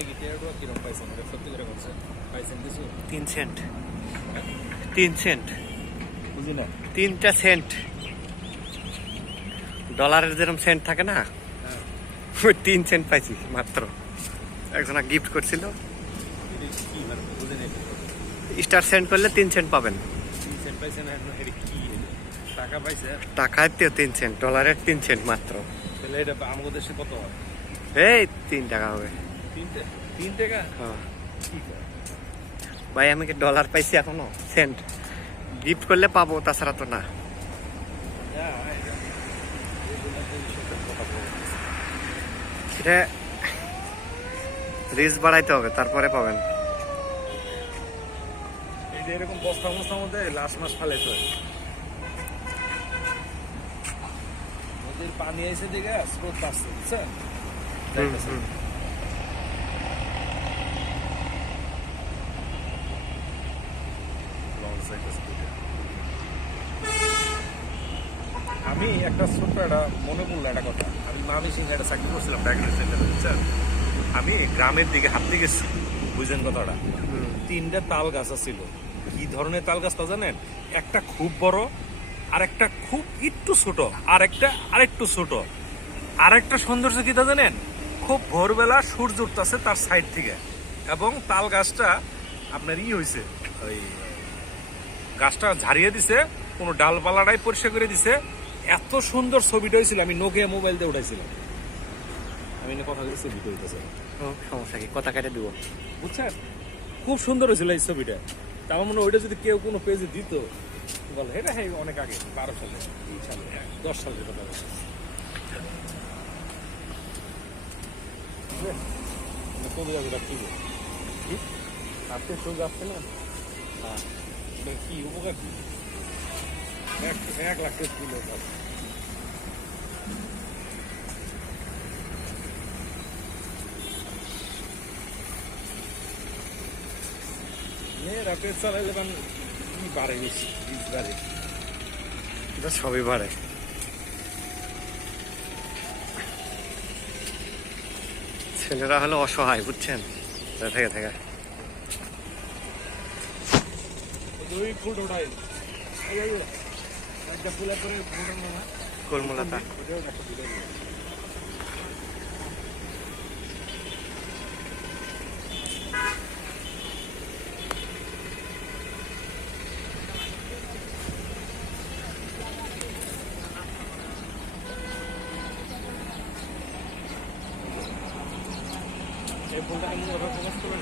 আপনি কি টেরোটা কিরম পাইছেন? সত্যি করে বলছেন? পাইছেন কিছু? তিন সেন্ট তিন সেন্ট বুঝি না। তিনটা সেন্ট ডলারের যেরকম সেন্ট থাকে না হ্যাঁ। ওই তিন সেন্ট পাইছি মাত্র। একজনা গিফট করছিল। মানে স্টার সেন্ট করলে তিন সেন্ট পাবেন। টাকায় তো তিন সেন্ট ডলারের তিন সেন্ট মাত্র। তাহলে এটা আমাদের দেশে কত এই তিন টাকা হবে। তিন টাকা হ্যাঁ। ভাই আমি কি ডলার পাইছি এখনও? সেন্ট গিফট করলে পাবো তাছাড়া তো না। সেটা রিস্ক বাড়াইতে হবে তারপরে পাবেন। এই যে এরকম বস্তা মস্তার মধ্যে লাস্ট মাস ফালাইতে হয়। নদীর পানি এসে দিকে স্রোত আসছে বুঝছেন? যাইতেছে। আমি একটা ছোট্ট একটা মনে পড়ল একটা কথা। আমি মামি সিং একটা চাকরি করছিলাম ডায়াগনোস সেন্টারে বুঝছেন? আমি গ্রামের দিকে হাঁটতে গেছি বুঝলেন কথাটা? তিনটা তাল গাছ ছিল কি ধরনের তাল গাছ তা জানেন? একটা খুব বড় আর একটা খুব একটু ছোট আর একটা আরেকটু ছোট। আর একটা সৌন্দর্য কি তা জানেন? খুব ভোরবেলা সূর্য উঠতেছে তার সাইড থেকে। এবং তাল গাছটা আপনার ই হয়েছে ওই গাছটা ঝাড়িয়ে দিছে কোনো ডালপালাটাই পরিষ্কার করে দিছে। এত সুন্দর ছবিটা হয়েছিল আমি নোকিয়া মোবাইল দিয়ে উঠাইছিলাম। আমি না কথা বলছি ছবিটা হইতেছে সমস্যা কি? কথা কেটে দিব। বুঝছেন? খুব সুন্দর হয়েছিল এই ছবিটা। তা আমার মনে হয় ওইটা যদি কেউ কোনো পেজে দিত বলে এটা হ্যাঁ অনেক আগে বারো সালে এই সালে দশ সালের কথা বলছি। বুঝলেন? মানে কোন জায়গাটা কি? কি? আপনি সোজা আসছে না? হ্যাঁ। কি উপকার কি? এক লাখ টাকা কিলো মেয়েরা পেট চালাইলে মানে কি বাড়ে বেশি বীজ বাড়ে। এটা সবই বাড়ে। ছেলেরা হলো অসহায়, বুঝছেন? থেকে থেকে। দুই ফুট ওঠাই একটা ফুলের করে কলমলাতা। এই ফুলটা এমনি ওরা প্রকাশ করবেন